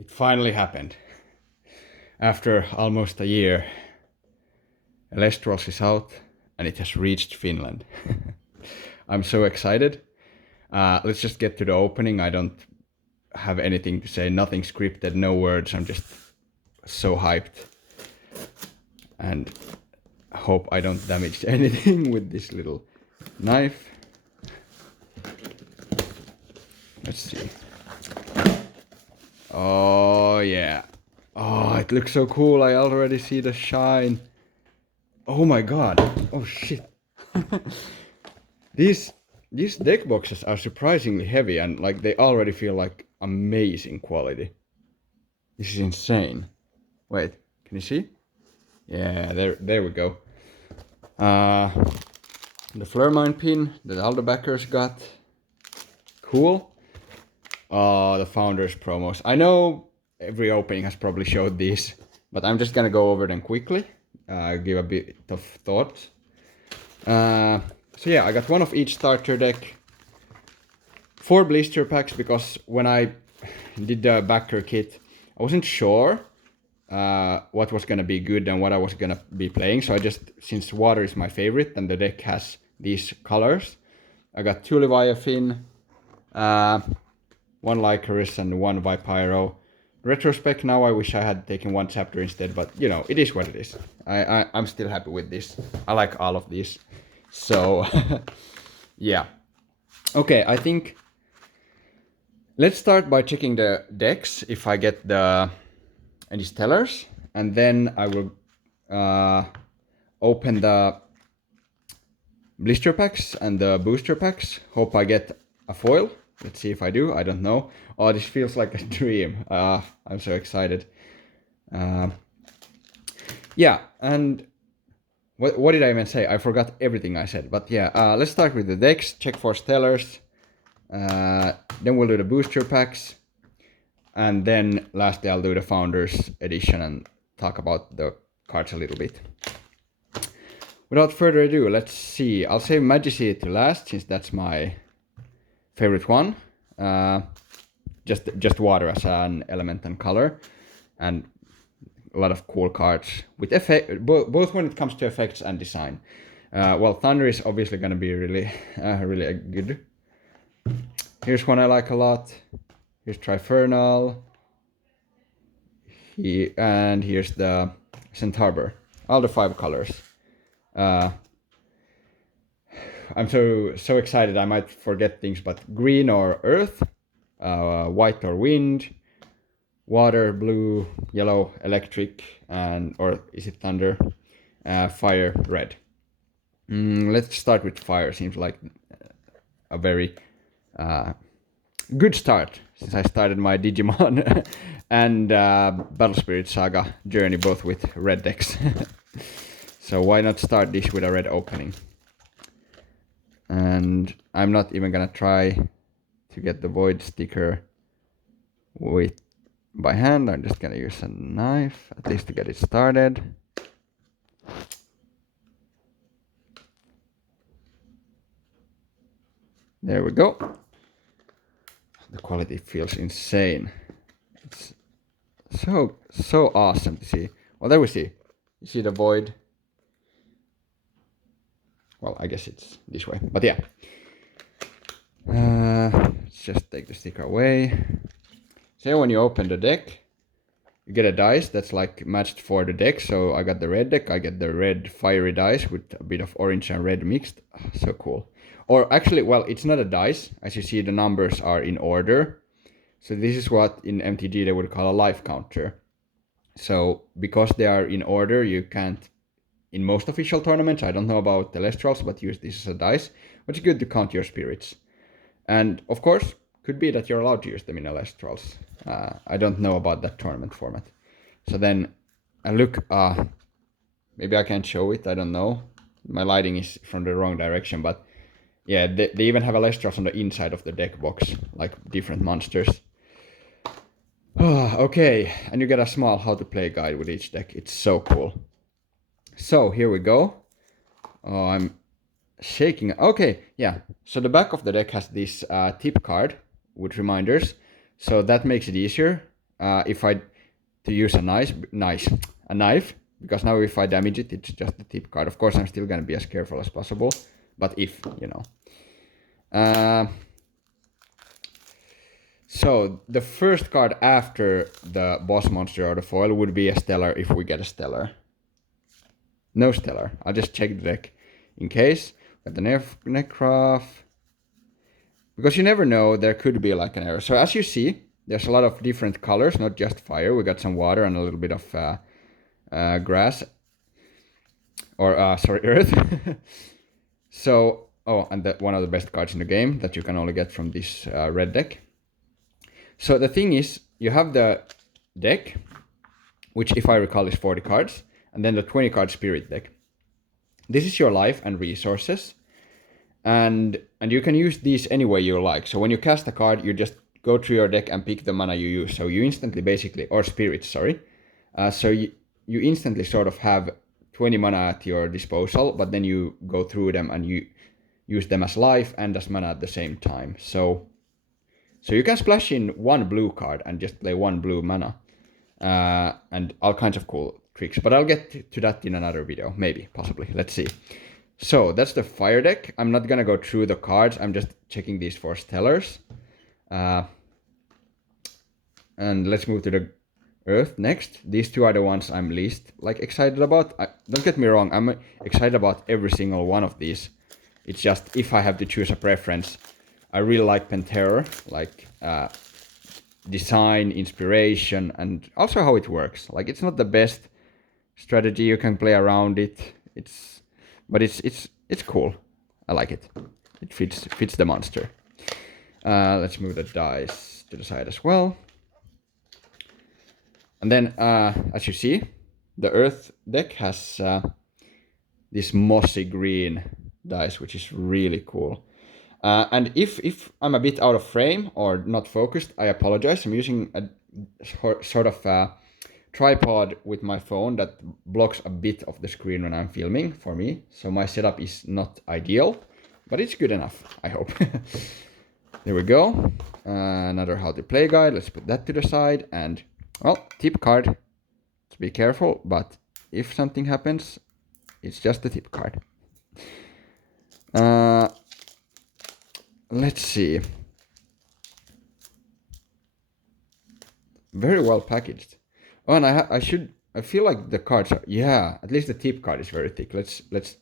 It finally happened. After almost a year, Elestrals is out and it has reached Finland. I'm so excited. Let's just get to the opening. I don't have anything to say, nothing scripted, no words. I'm just so hyped. And I hope I don't damage anything with this little knife. Let's see. Oh yeah. Oh, it looks so cool. I already see the shine. Oh my god. Oh shit. These deck boxes are surprisingly heavy and like they already feel like amazing quality. This is insane. Wait, can you see? Yeah, there we go. The Flurmine pin that all the backers got. Cool. The Founders promos. I know every opening has probably showed these, but I'm just gonna go over them quickly. Give a bit of thought. So yeah, I got one of each starter deck. 4 blister packs because when I did the backer kit, I wasn't sure what was gonna be good and what I was gonna be playing. So I just, since water is my favorite and the deck has these colors, I got 2 Leviathan, 1 Lycaris and 1 Vipyro. Retrospect, now I wish I had taken 1 chapter instead, but you know, it is what it is. I'm still happy with this. I like all of these. So, yeah. Okay, I think let's start by checking the decks if I get any stellars, and then I will open the blister packs and the booster packs. Hope I get a foil. Let's see if I do. I don't know. Oh, this feels like a dream. I'm so excited. Yeah, and what did I even say? I forgot everything I said. But yeah, let's start with the decks. Check for stellars. Then we'll do the booster packs. And then lastly, I'll do the Founders edition and talk about the cards a little bit. Without further ado, let's see. I'll save Magicy to last, since that's my favorite one. Just water as an element and color, and a lot of cool cards with effect, both when it comes to effects and design. Well, Thunder is obviously going to be really good. Here's one I like a lot. Here's Trifernal. And here's the Centaur. All the 5 colors. I'm so excited I might forget things, but green or earth, white or wind, water, blue, yellow, electric, and or is it thunder? Fire, red. Let's start with fire. Seems like a very good start, since I started my Digimon and Battle Spirit Saga journey both with red decks. So why not start this with a red opening? And I'm not even gonna try to get the void sticker by hand. I'm just gonna use a knife, at least to get it started. There we go. The quality feels insane. It's so awesome to see. Well, there we see. You see the void. Well, I guess it's this way, but yeah. Let's just take the sticker away. So when you open the deck, you get a dice that's like matched for the deck. So I got the red deck. I get the red fiery dice with a bit of orange and red mixed. Oh, so cool. Or actually, well, it's not a dice. As you see, the numbers are in order. So this is what in MTG they would call a life counter. So because they are in order, you can't, in most official tournaments, I don't know about Elestrals, but use this as a dice, which is good to count your spirits. And of course, could be that you're allowed to use them in Elestrals. I don't know about that tournament format. So then I look, maybe I can't show it, I don't know. My lighting is from the wrong direction, but yeah, they even have Elestrals on the inside of the deck box, like different monsters. Okay, and you get a small how to play guide with each deck. It's so cool. So here we go. Oh, I'm shaking. Okay, yeah. So the back of the deck has this tip card with reminders. So that makes it easier. if I to use a knife, because now if I damage it, it's just the tip card. Of course, I'm still gonna be as careful as possible, but if, you know. So the first card after the boss monster or the foil would be a stellar if we get a stellar. No stellar. I'll just check the deck in case. Got the Necrof. Because you never know, there could be like an error. So as you see, there's a lot of different colors, not just fire. We got some water and a little bit of grass. Or, sorry, earth. So, oh, and one of the best cards in the game that you can only get from this red deck. So the thing is, you have the deck, which if I recall is 40 cards, and then the 20 card spirit deck. This is your life and resources, and you can use these any way you like. So when you cast a card, you just go through your deck and pick the mana you use. So you instantly basically, or spirits, sorry. So you instantly sort of have 20 mana at your disposal, but then you go through them and you use them as life and as mana at the same time. So you can splash in one blue card and just play one blue mana. And all kinds of cool tricks. But I'll get to that in another video. Maybe, possibly. Let's see. So that's the fire deck. I'm not gonna go through the cards. I'm just checking these for stellars. And let's move to the earth next. These two are the ones I'm least excited about. Don't get me wrong. I'm excited about every single one of these. It's just if I have to choose a preference, I really like Penterror, design, inspiration, and also how it works. It's not the best strategy, you can play around it. But it's cool. I like it. It fits the monster. Let's move the dice to the side as well. And then, as you see, the earth deck has this mossy green dice, which is really cool. And if I'm a bit out of frame or not focused, I apologize. I'm using a sort of tripod with my phone that blocks a bit of the screen when I'm filming for me. So my setup is not ideal, but it's good enough, I hope. There we go. Another how to play guide. Let's put that to the side. And, well, tip card. Let's be careful, but if something happens, it's just a tip card. Let's see. Very well packaged. Oh, and I feel like the cards are, yeah, at least the tip card is very thick. Let's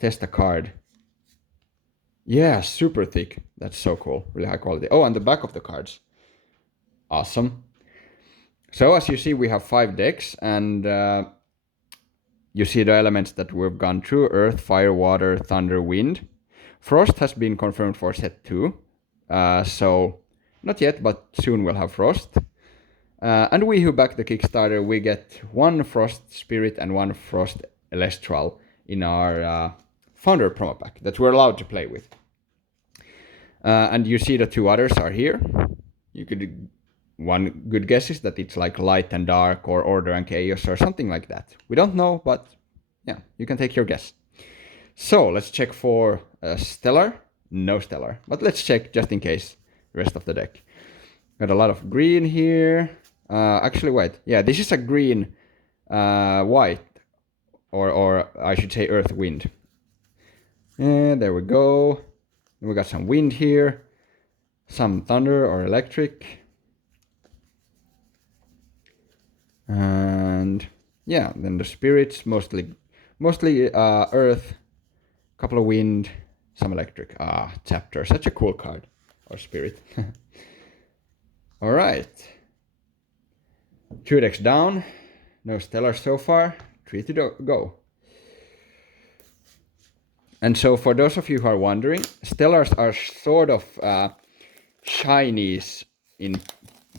test the card. Yeah, super thick. That's so cool. Really high quality. Oh, and the back of the cards. Awesome. So as you see, we have 5 decks, and you see the elements that we've gone through: earth, fire, water, thunder, wind. Frost has been confirmed for set 2, so not yet, but soon we'll have Frost. And we who back the Kickstarter, we get 1 Frost Spirit and 1 Frost Elestral in our Founder promo pack that we're allowed to play with. And you see the 2 others are here. You could, one good guess is that it's like Light and Dark or Order and Chaos or something like that. We don't know, but yeah, you can take your guess. So let's check for stellar. No stellar, but let's check just in case the rest of the deck. Got a lot of green here. Actually, wait. Yeah, this is a green white, or I should say earth wind. And there we go. We got some wind here, some thunder or electric. And yeah, then the spirits, mostly earth, couple of wind, some electric. Chapter, such a cool card, or spirit. All right, 2 decks down, no stellar so far, 3 to go. And so for those of you who are wondering, stellars are sort of shinies in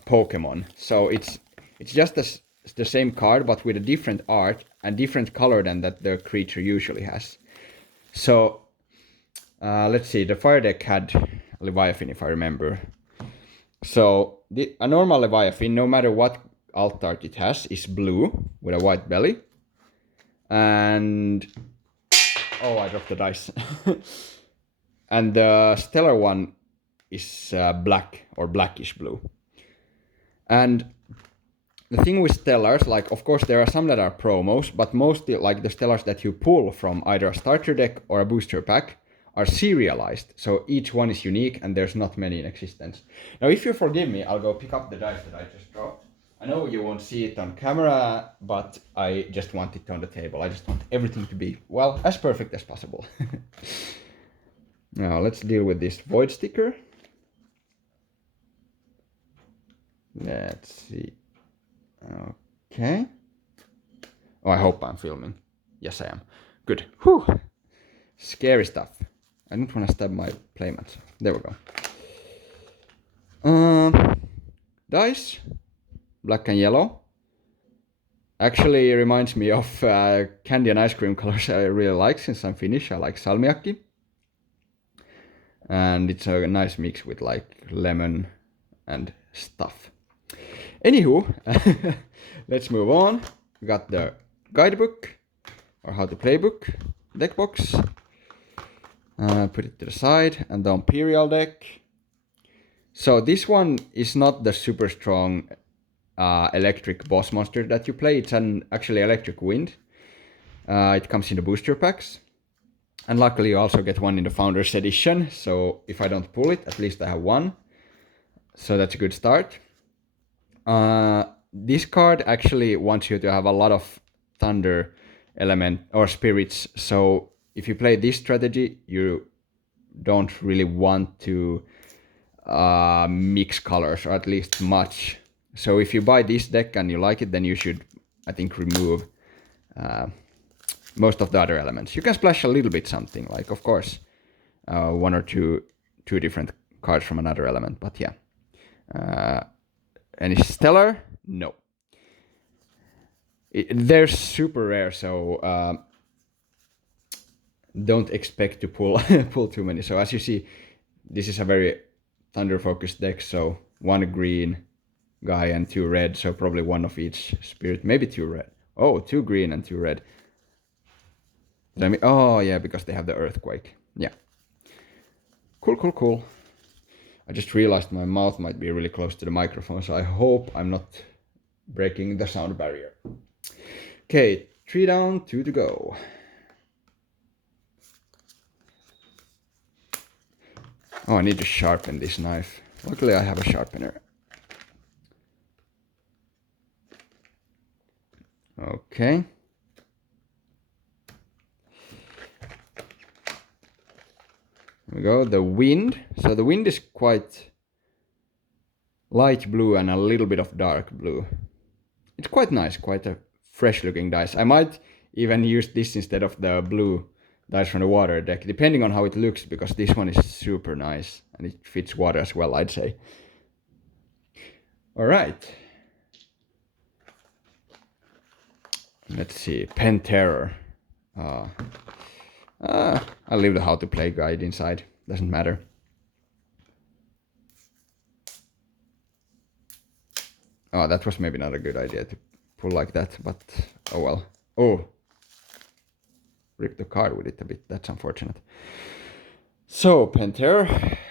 Pokemon. So it's just the same card, but with a different art and different color than that the creature usually has. So let's see, the fire deck had Leviathan, if I remember. So a normal Leviathan, no matter what alt art it has, is blue with a white belly. And oh, I dropped the dice. And the stellar one is black or blackish blue. And the thing with Stellars, like, of course, there are some that are promos, but mostly, like, the Stellars that you pull from either a starter deck or a booster pack are serialized. So each one is unique, and there's not many in existence. Now, if you forgive me, I'll go pick up the dice that I just dropped. I know you won't see it on camera, but I just want it on the table. I just want everything to be, well, as perfect as possible. Now, let's deal with this void sticker. Let's see. Okay. Oh, I hope I'm filming. Yes, I am. Good. Whew. Scary stuff. I don't want to stab my playmats. There we go. Dice. Black and yellow. Actually, it reminds me of candy and ice cream colors I really like since I'm Finnish. I like salmiakki. And it's a nice mix with like lemon and stuff. Anywho, let's move on. We got the guidebook, or how to play book, deck box. Put it to the side, and the Imperial deck. So this one is not the super strong electric boss monster that you play. It's an actually electric wind. It comes in the booster packs. And luckily you also get one in the Founders Edition. So if I don't pull it, at least I have one. So that's a good start. This card actually wants you to have a lot of thunder element or spirits. So if you play this strategy, you don't really want to mix colors, or at least much. So if you buy this deck and you like it, then you should, I think, remove most of the other elements. You can splash a little bit something, like, of course, one or two different cards from another element, but yeah. Any stellar? No. They're super rare, so don't expect to pull pull too many. So as you see, this is a very thunder focused deck, so one green guy and two red, so probably one of each spirit, maybe two red. Oh, two green and two red. Oh yeah, because they have the earthquake. Yeah. Cool. I just realized my mouth might be really close to the microphone, so I hope I'm not breaking the sound barrier. Okay, 3 down, 2 to go. Oh, I need to sharpen this knife. Luckily I have a sharpener. Okay. Here we go, the wind. So the wind is quite light blue and a little bit of dark blue. It's quite nice, quite a fresh looking dice. I might even use this instead of the blue dice from the water deck, depending on how it looks, because this one is super nice and it fits water as well, I'd say. Alright. Let's see, Pen Terror. I'll leave the how to play guide inside, doesn't matter. Oh, that was maybe not a good idea to pull like that, but oh well. Oh, ripped the card with it a bit, that's unfortunate. So, Pen Terror,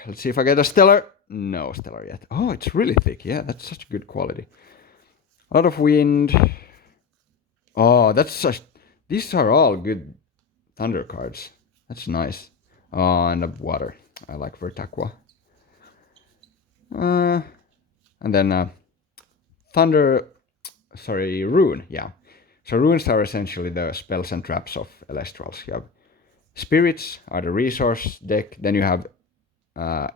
let's see if I get a stellar. No stellar yet. Oh, it's really thick, yeah, that's such good quality. A lot of wind. Oh, that's such... These are all good thunder cards. That's nice. Oh, and the water. I like Vertaqua. And then Rune, yeah. So runes are essentially the spells and traps of Elestrals. You have spirits are the resource deck, then you have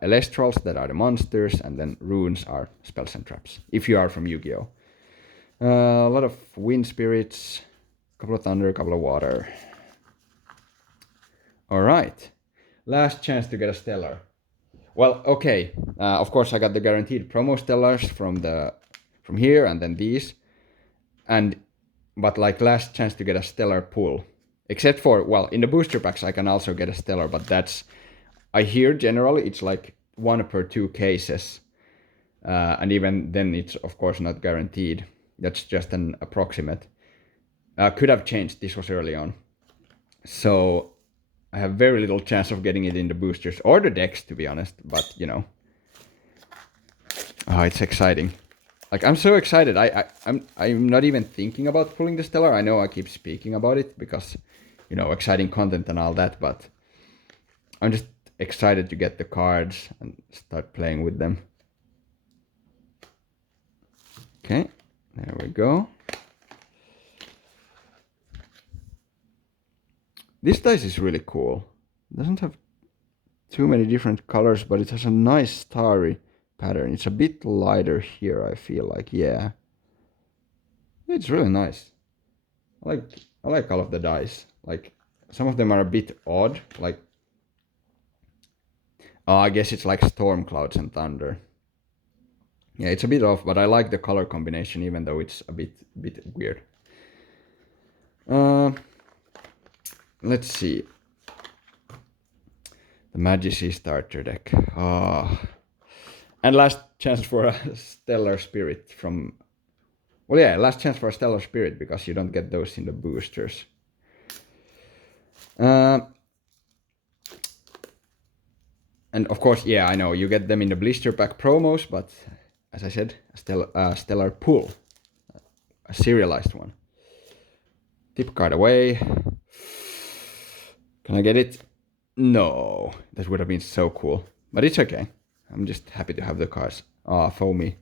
Elestrals that are the monsters, and then runes are spells and traps, if you are from Yu-Gi-Oh! A lot of wind spirits, a couple of thunder, a couple of water. Alright, last chance to get a stellar. Well, okay, of course I got the guaranteed promo stellars from here, and then these. But like last chance to get a stellar pull. Except for, well, in the booster packs I can also get a stellar, but that's... I hear generally it's like 1 per 2 cases. And even then it's of course not guaranteed. That's just an approximate. Could have changed, this was early on. So I have very little chance of getting it in the boosters or the decks, to be honest, but you know. Oh, it's exciting. Like, I'm so excited. I'm not even thinking about pulling the Stellar. I know I keep speaking about it because, exciting content and all that, but I'm just excited to get the cards and start playing with them. Okay, there we go. This dice is really cool. It doesn't have too many different colors, but it has a nice starry pattern. It's a bit lighter here, I feel like. Yeah. It's really nice. I like all of the dice. Like, some of them are a bit odd. Like, I guess it's like storm clouds and thunder. Yeah, it's a bit off, but I like the color combination, even though it's a bit weird. Let's see. The Majesty starter deck. And last chance for a Stellar Spirit from... Well, yeah, last chance for a Stellar Spirit, because you don't get those in the boosters. And of course, yeah, I know, you get them in the blister pack promos, but as I said, a Stellar Pull. A serialized one. Tip card away. Can I get it? No. That would have been so cool. But it's okay. I'm just happy to have the cards. Foamy.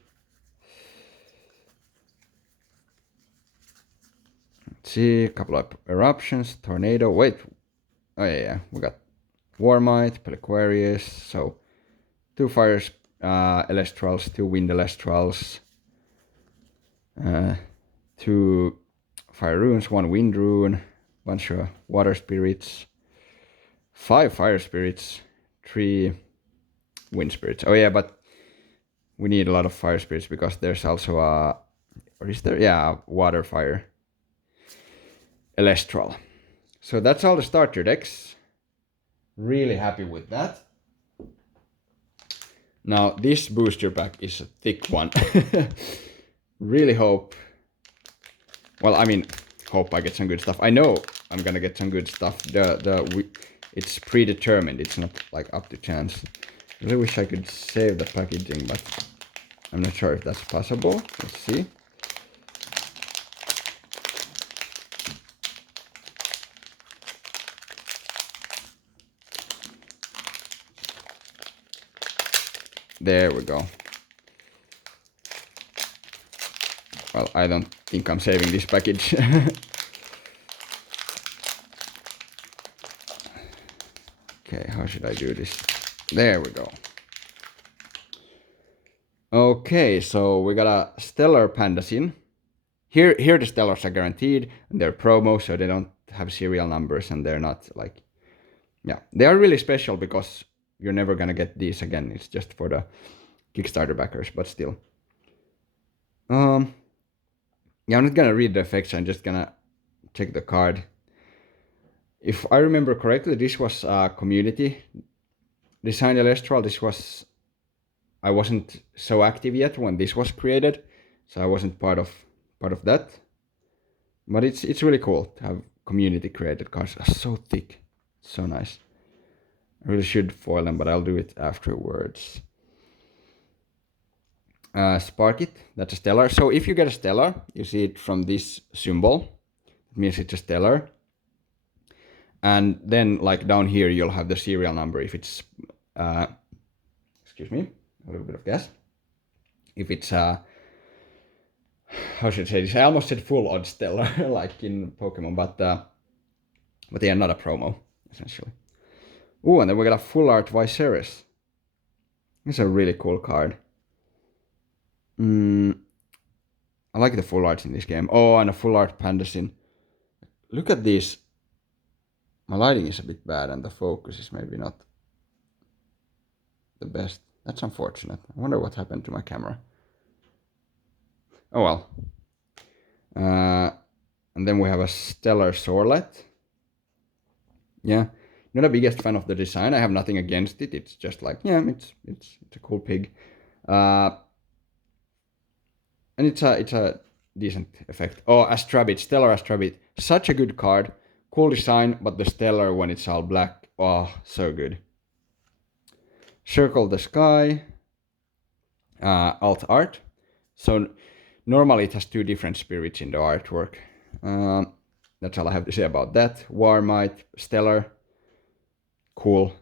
Let's see, a couple of eruptions. Tornado. Wait. Oh yeah. We got Warmite, Peliquarius. So 2 fires, Elestrals, 2 wind Elestrals. 2 fire runes, 1 wind rune, bunch of water spirits, 5 fire spirits, 3 wind spirits. Oh yeah, but we need a lot of fire spirits because there's also a... Or is there? Yeah, water fire. Elestral. So that's all the starter decks. Really happy with that. Now, this booster pack is a thick one. Really hope... Well, I mean, hope I get some good stuff. I know I'm gonna get some good stuff. It's predetermined. It's not like up to chance. I really wish I could save the packaging, but I'm not sure if that's possible. Let's see. There we go. Well, I don't think I'm saving this package. Okay, how should I do this? There we go. Okay, so we got a Stellar Pandasin. Here the Stellars are guaranteed, and they're promo, so they don't have serial numbers, and they're not like... Yeah, they are really special because you're never gonna get these again. It's just for the Kickstarter backers, but still. Yeah, I'm not gonna read the effects, I'm just gonna check the card. If I remember correctly, this was a community designed Elestral. This was... I wasn't so active yet when this was created, so I wasn't part of that. But it's really cool to have community created cards. They're so thick, so nice. I really should foil them, but I'll do it afterwards. Spark it, that's a Stellar. So if you get a Stellar, you see it from this symbol. It means it's a Stellar. And then, like, down here, you'll have the serial number if it's... excuse me, a little bit of gas. If it's... how should I say this? I almost said full odd Stellar, like in Pokemon, but yeah, not a promo, essentially. Ooh, and then we got a full art Viserys. It's a really cool card. I like the full arts in this game. Oh, and a full art Pandasin. Look at this. My lighting is a bit bad and the focus is maybe not the best. That's unfortunate. I wonder what happened to my camera. Oh well. And then we have a Stellar Sorlet. Yeah. Not the biggest fan of the design. I have nothing against it. It's just like, yeah, it's a cool pig. And it's a decent effect. Oh, Astrabit, Stellar Astrabit. Such a good card. Cool design, but the Stellar when it's all black. Oh, so good. Circle the Sky. Alt art. So normally it has 2 different spirits in the artwork. That's all I have to say about that. Warmite, Stellar, cool.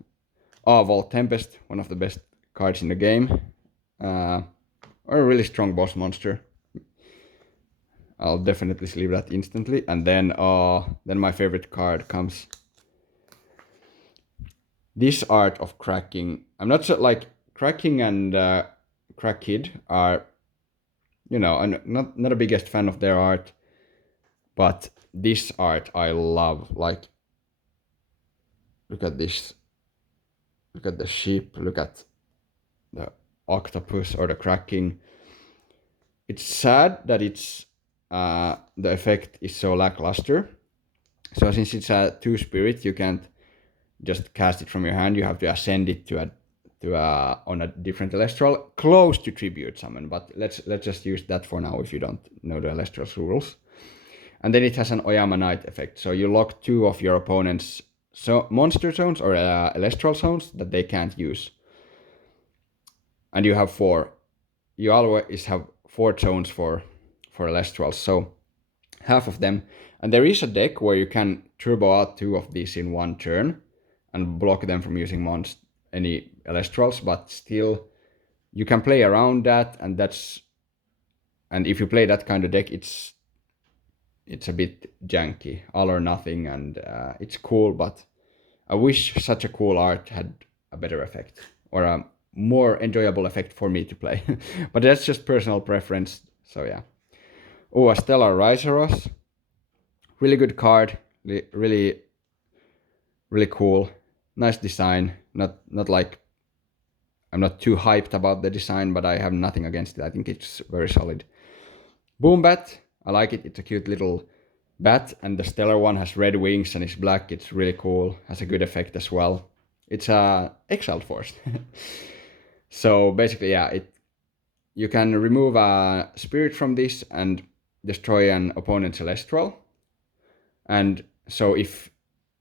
Vault Tempest, one of the best cards in the game. Or a really strong boss monster. I'll definitely sleeve that instantly. And then my favorite card comes. This art of cracking. I'm not so like cracking and Crack Kid are, I'm not the biggest fan of their art, but this art I love. Like, look at this. Look at the ship. Look at the octopus or the cracking. It's sad that it's the effect is so lackluster. So since it's a 2 spirit, you can't just cast it from your hand. You have to ascend it to on a different Elestral, close to tribute summon. But let's just use that for now if you don't know the Elestrals rules. And then it has an Oyama Knight effect. So you lock 2 of your opponent's monster zones or Elestral zones that they can't use. And you have 4. You always have 4 zones for Elestrals. So half of them. And there is a deck where you can turbo out 2 of these in one turn and block them from using any Elestrals, but still you can play around that, and if you play that kind of deck, it's a bit janky, all or nothing, and it's cool, but I wish such a cool art had a better effect or a more enjoyable effect for me to play. But that's just personal preference, so yeah. Oh, a Stellar Riseros. Really good card, really cool. Nice design. Not like I'm not too hyped about the design, but I have nothing against it. I think it's very solid. Boom Bat. I like it. It's a cute little bat, and the Stellar one has red wings and is black. It's really cool. Has a good effect as well. It's exiled force. So basically, yeah, you can remove a spirit from this and destroy an opponent's Celestial. And so if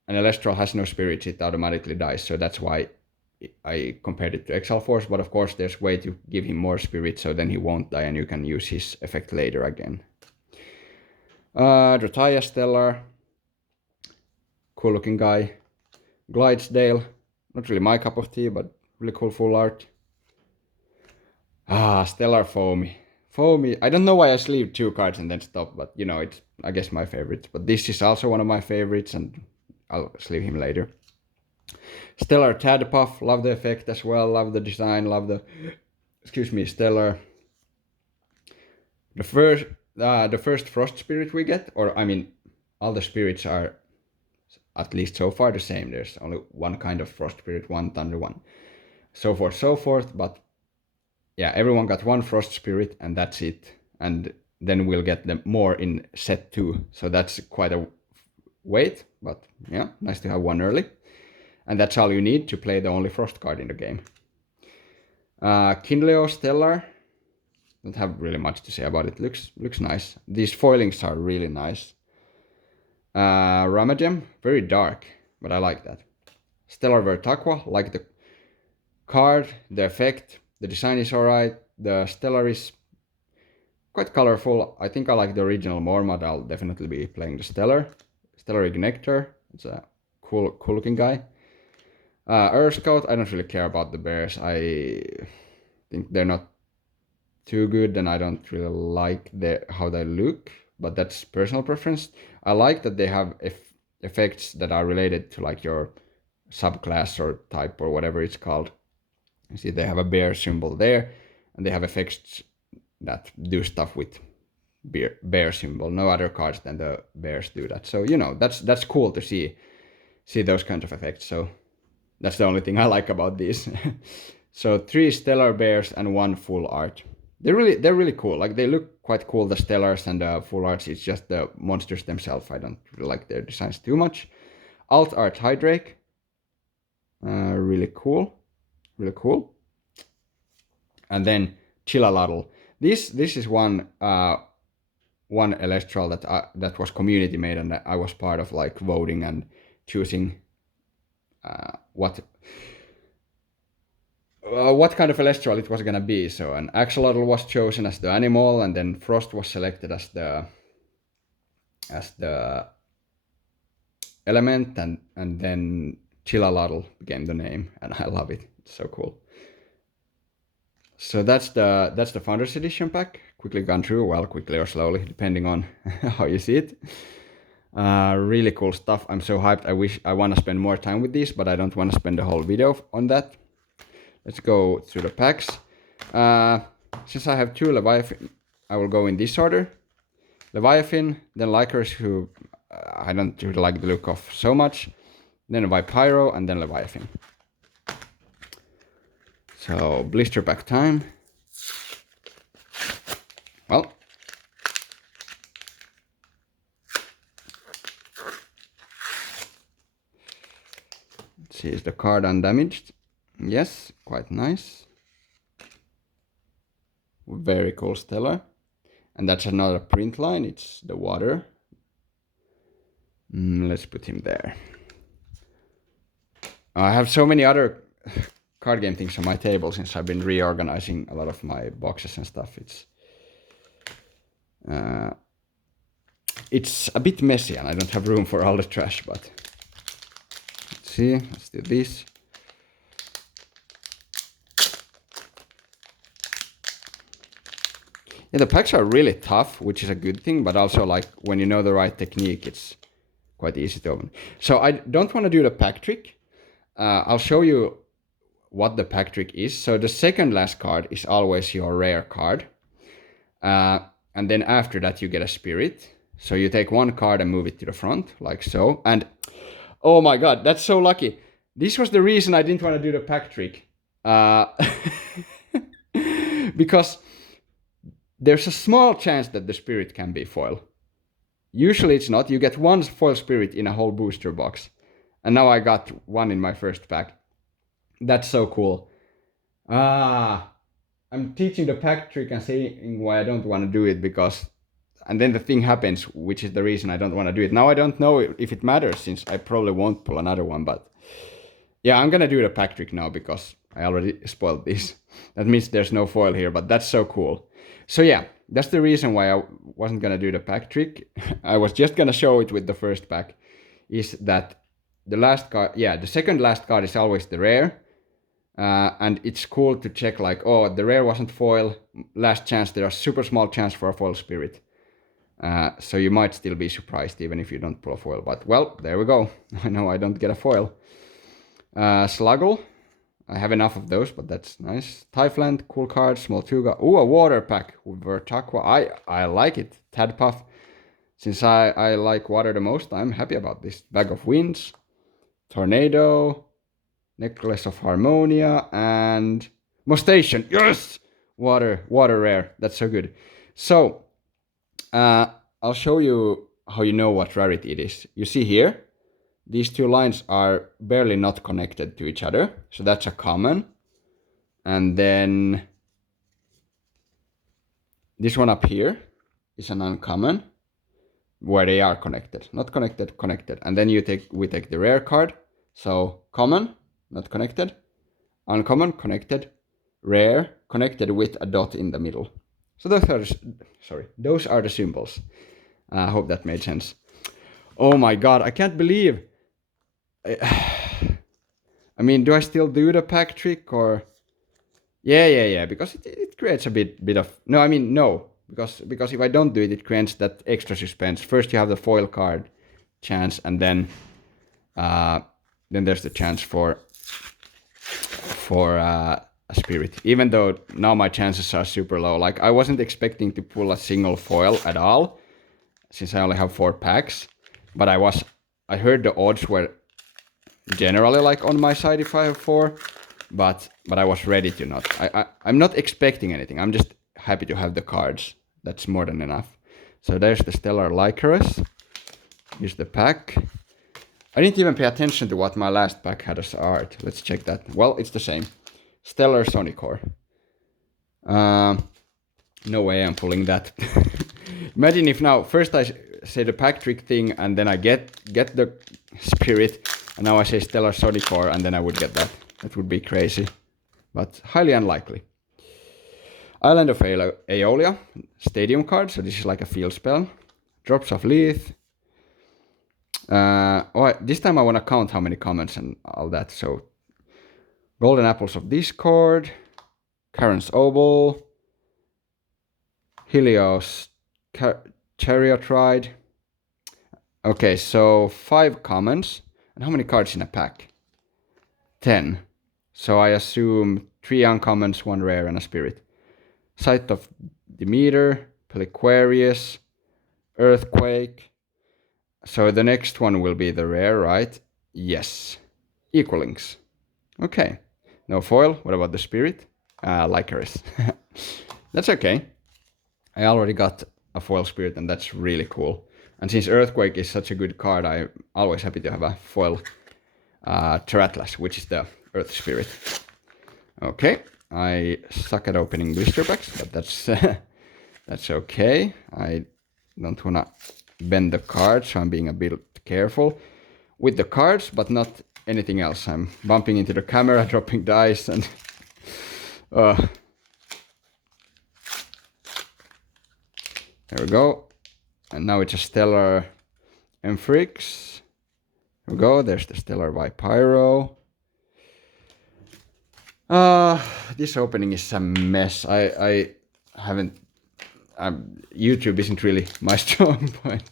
an Elestral has no spirits, it automatically dies. So that's why I compared it to Exile Force. But of course, there's a way to give him more spirits, so then he won't die and you can use his effect later again. Drataya Stellar. Cool looking guy. Glidesdale. Not really my cup of tea, but really cool full art. Stellar Foamy. Foamy. I don't know why I sleeve 2 cards and then stop, but it's, I guess, my favorite. But this is also one of my favorites, and I'll sleeve him later. Stellar Tadpuff. Love the effect as well. Love the design. Love the... Stellar. The first Frost Spirit we get, or I mean, all the spirits are, at least so far, the same. There's only one kind of Frost Spirit, one Thunder one. So forth, but yeah, everyone got 1 Frost Spirit and that's it. And then we'll get them more in set 2. So that's quite a wait, but yeah, nice to have 1 early. And that's all you need to play the only Frost card in the game. Kinleo Stellar. Don't have really much to say about it. Looks nice. These foilings are really nice. Ramagem, very dark, but I like that. Stellar Vertaqua, like the card, the effect. The design is alright. The Stellar is quite colorful. I think I like the original more, but I'll definitely be playing the Stellar. Stellar Ignector. It's a cool looking guy. Earth Scout. I don't really care about the bears. I think they're not too good, and I don't really like how they look. But that's personal preference. I like that they have effects that are related to like your subclass or type or whatever it's called. You see, they have a bear symbol there, and they have effects that do stuff with bear symbol. No other cards than the bears do that. So that's cool to see those kinds of effects. So that's the only thing I like about these. So 3 Stellar Bears and 1 full art. They're really cool. Like, they look quite cool, the Stellars and the full arts. It's just the monsters themselves. I don't really like their designs too much. Alt Art Hydrake. Really cool. And then Chillalotl. This is one Elestral that was community made, and I was part of, like, voting and choosing what what kind of Elestral it was gonna be. So an Axolotl was chosen as the animal, and then Frost was selected as the element, and then Chillalotl became the name, and I love it. It's so cool. So that's the Founders Edition pack. Quickly gone through, well, quickly or slowly, depending on how you see it. Really cool stuff. I'm so hyped. I want to spend more time with these, but I don't want to spend the whole video on that. Let's go through the packs. Since I have 2 Leviathan, I will go in this order. Leviathan, then Lycurus, who I don't really like the look of so much. Then Vipyro, and then Leviathan. So, blister pack time. Well. Let's see, is the card undamaged? Yes, quite nice. Very cool Stellar. And that's another print line, it's the water. Let's put him there. I have so many other card game things on my table since I've been reorganizing a lot of my boxes and stuff. It's a bit messy and I don't have room for all the trash, but let's see, let's do this. Yeah, the packs are really tough, which is a good thing, but also like when you know the right technique, it's quite easy to open. So I don't want to do the pack trick. I'll show you what the pack trick is. So the second last card is always your rare card. And then after that you get a spirit. So you take 1 card and move it to the front, like so. And oh my god, that's so lucky. This was the reason I didn't want to do the pack trick. Because there's a small chance that the spirit can be foil. Usually it's not. You get 1 foil spirit in a whole booster box. And now I got 1 in my first pack. That's so cool. I'm teaching the pack trick and saying why I don't want to do it because... And then the thing happens, which is the reason I don't want to do it. Now I don't know if it matters since I probably won't pull another one, but... Yeah, I'm gonna do the pack trick now because I already spoiled this. That means there's no foil here, but that's so cool. So yeah, that's the reason why I wasn't gonna do the pack trick. I was just gonna show it with the first pack. Is that the last card, yeah, the second last card is always the rare. And it's cool to check like, oh, the rare wasn't foil, last chance, there are super small chance for a foil spirit. So you might still be surprised even if you don't pull a foil, but well, there we go. I know I don't get a foil. Sluggle, I have enough of those, but that's nice. Typhland, cool card, Smoltuga. Ooh, a water pack with Vertaqua. I like it. Tadpuff. Since I like water the most, I'm happy about this. Bag of Winds, Tornado, Necklace of Harmonia, and Mostation. Yes! Water rare. That's so good. So, I'll show you how you know what rarity it is. You see here, these 2 lines are barely not connected to each other. So that's a common. And then this one up here is an uncommon where they are connected. Not connected, connected. And then we take the rare card. So common, not connected. Uncommon, connected. Rare, connected with a dot in the middle. So those are the symbols. I hope that made sense. Oh my god, I can't believe... I mean, do I still do the pack trick or... Yeah, because it creates a bit of... No, I mean, no. Because if I don't do it, it creates that extra suspense. First you have the foil card chance, and then there's the chance for a spirit. Even though now my chances are super low. Like, I wasn't expecting to pull a single foil at all, since I only have 4 packs. But I heard the odds were generally like on my side if I have 4, but I was ready to not. I'm not expecting anything. I'm just happy to have the cards. That's more than enough. So there's the Stellar Lycurus. Here's the pack. I didn't even pay attention to what my last pack had as art. Let's check that. Well, it's the same. Stellar Sonicor. No way I'm pulling that. Imagine if now, first I say the pack trick thing and then I get the spirit, and now I say Stellar Sonicor and then I would get that. That would be crazy. but highly unlikely. Island of Aeolia, stadium card, so this is like a field spell. Drops of Leith. This time I want to count how many commons and all that, so Golden Apples of Discord, Karen's Oboe, Helios Chariot Ride. Okay, so 5 commons. And how many cards in a pack? 10. So I assume 3 uncommons, 1 rare, and a spirit. Sight of Demeter, Peliquarius, Earthquake. So the next one will be the rare, right? Yes. Equalings. Okay. No foil. What about the spirit? Lycaris. That's okay. I already got a foil spirit, and that's really cool. And since Earthquake is such a good card, I'm always happy to have a foil Teratlas, which is the Earth Spirit. Okay, I suck at opening blister packs, but that's that's okay. I don't wanna bend the cards, so I'm being a bit careful with the cards, but not anything else. I'm bumping into the camera, dropping dice, and there we go. And now it's a Stellar Emphyrix. There we go, there's the Stellar Vipyro. This opening is a mess. I haven't... YouTube isn't really my strong point.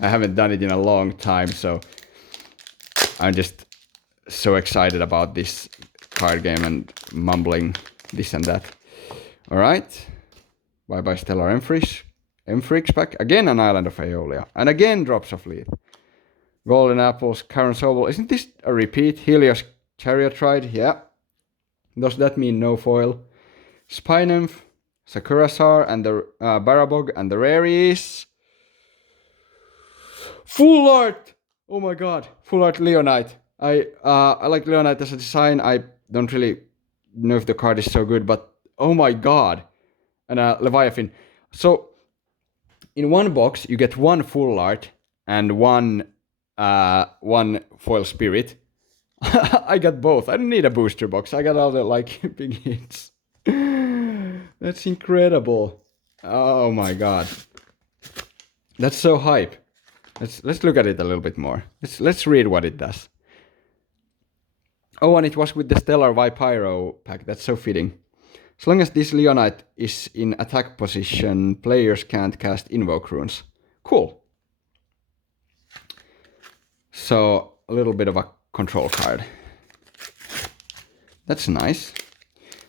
I haven't done it in a long time, so I'm just so excited about this card game and mumbling this and that. Alright. Bye bye Stellar Emphyrix pack. Again an Island of Aeolia. And again Drops of Leith. Golden Apples, Karen's Oboe. Isn't this a repeat? Helios Chariot Ride. Yeah. Does that mean no foil? Spynymph, Sakurasar, and the Barabog, and the rare is... Full Art! Oh my god. Full Art Leonite. I like Leonite as a design. I don't really know if the card is so good, but oh my god. And Leviathan. So, in one box, you get 1 full art and one foil spirit. I got both. I don't need a booster box. I got all the like big hits. That's incredible. Oh my god. That's so hype. Let's look at it a little bit more. Let's read what it does. Oh, and it was with the Stellar Vipyro pack. That's so fitting. As long as this Leonite is in attack position, players can't cast Invoke Runes. Cool. So, a little bit of a control card. That's nice.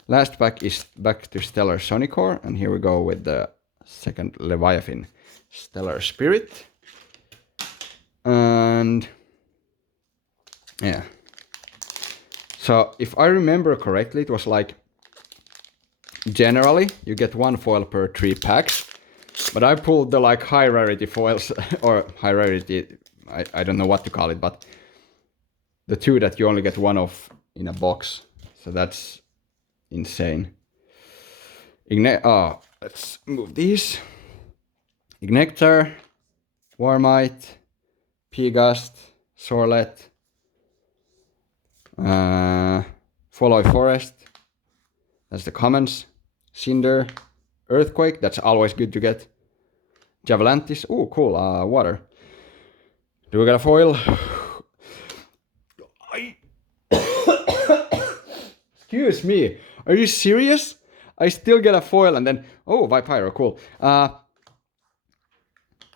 Last pack is back to Stellar Sonicore, and here we go with the second Leviathan Stellar Spirit. And yeah. So, if I remember correctly, it was like generally, you get 1 foil per 3 packs, but I pulled the like high rarity foils, or high rarity, I don't know what to call it, but the 2 that you only get 1 of in a box, so that's insane. Let's move these. Ignectar, Warmite, P-Gust, Sorlet, Follow Forest, that's the commons. Cinder, Earthquake, that's always good to get. Javalantis, oh cool, water. Do we got a foil? Excuse me, are you serious? I still get a foil and then, oh, Vipyro, cool.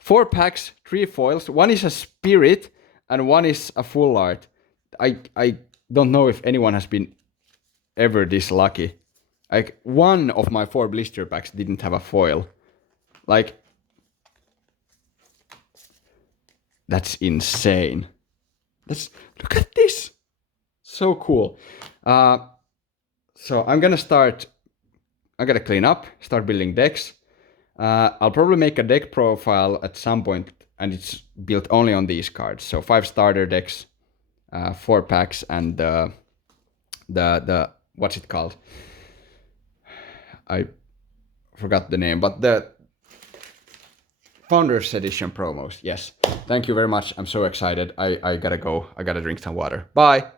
4 packs, 3 foils, 1 is a spirit and 1 is a full art. I don't know if anyone has been ever this lucky. Like, 1 of my 4 blister packs didn't have a foil. Like, that's insane. Look at this. So cool. So I'm gonna clean up, start building decks. I'll probably make a deck profile at some point, and it's built only on these cards. So 5 starter decks, 4 packs, and the what's it called? I forgot the name, but the Founders Edition promos. Yes. Thank you very much. I'm so excited. I gotta go. I gotta drink some water. Bye.